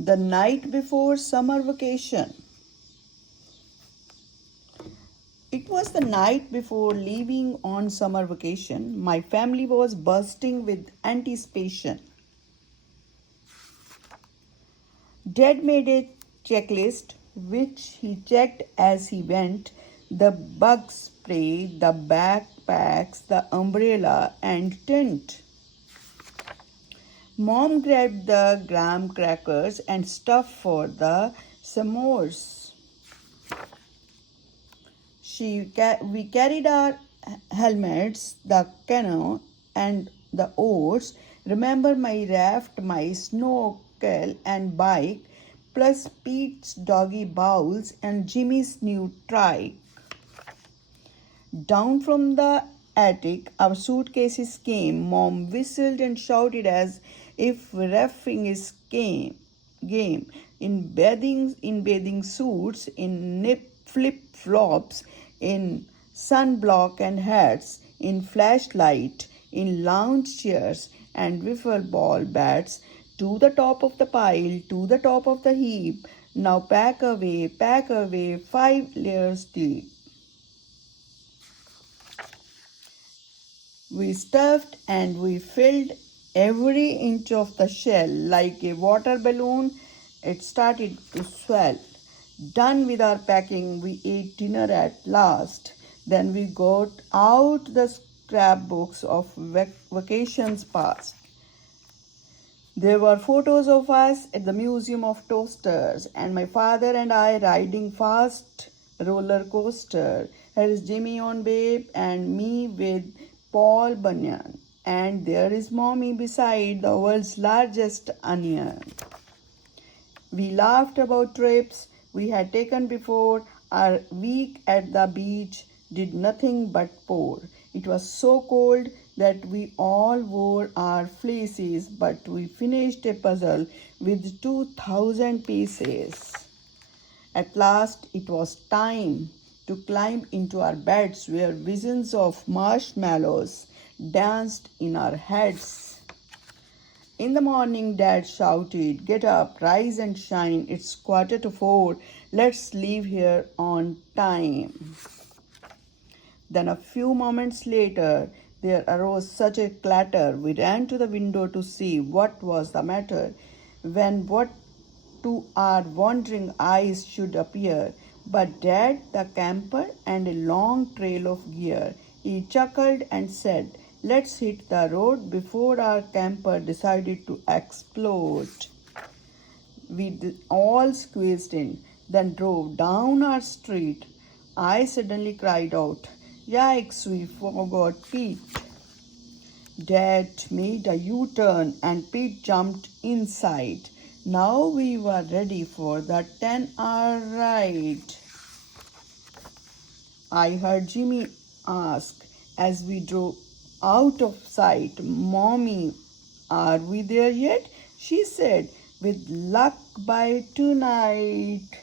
The night before summer vacation. It was the night before leaving on summer vacation. My family was bursting with anticipation. Dad made a checklist which he checked as he went: the bug spray, the backpacks, the umbrella, and tent. Mom grabbed the graham crackers and stuff for the s'mores. We carried our helmets, the canoe, and the oars. Remember my raft, my snorkel and bike, plus Pete's doggy bowls and Jimmy's new trike. Down from the attic, our suitcases came. Mom whistled and shouted as if roughing is game. In bathing suits, in nip flip flops, in sunblock and hats, in flashlight, in lounge chairs and wiffle ball bats, to the top of the pile, to the top of the heap. Now pack away, 5 layers deep. We stuffed and we filled every inch of the shell like a water balloon. It started to swell. Done with our packing, we ate dinner at last. Then we got out the scrapbooks of vacations past. There were photos of us at the Museum of Toasters and my father and I riding fast roller coaster. Here is Jimmy on Babe and me with Paul Bunyan. And there is Mommy beside the world's largest onion. We laughed about trips we had taken before. Our week at the beach did nothing but pour. It was so cold that we all wore our fleeces, but we finished a puzzle with 2,000 pieces. At last, it was time to climb into our beds where visions of marshmallows danced in our heads. In the morning, Dad shouted, "Get up, rise and shine. It's 4:15. Let's leave here on time." Then a few moments later, there arose such a clatter. We ran to the window to see what was the matter, when what to our wondering eyes should appear but Dad, the camper, and a long trail of gear. He chuckled and said, "Let's hit the road," before our camper decided to explode. We all squeezed in, then drove down our street. I suddenly cried out, "Yikes, we forgot Pete." Dad made a U-turn and Pete jumped inside. Now we were ready for the 10-hour ride. I heard Jimmy ask as we drove out of sight, "Mommy, are we there yet?" She said, "With luck by tonight."